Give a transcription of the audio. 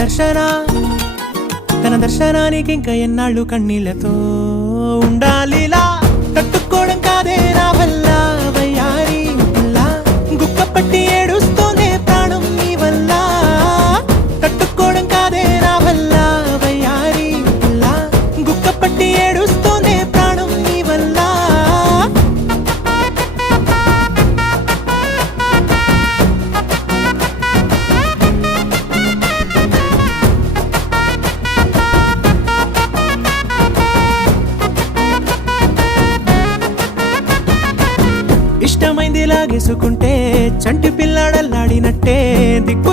దర్శన తన దర్శనానికి ఇంకా ఎన్నాళ్ళు కన్నీళ్లతో ఉండాలిలా తట్టుకోవడం కాదే నా వల్ల వయ్యారి పిల్ల గుక్క పట్టి ఏడుస్తూనే ప్రాణం నీ వల్ల తట్టుకోవడం కాదే నా వల్ల వయ్యారి పిల్ల గుక్క పట్టి ఏడుస్తూనే ప్రాణం నీ వల్ల ఇష్టమైంది లాగేసుకుంటే చంటి పిల్లాడల్లాడినట్టే దిక్కు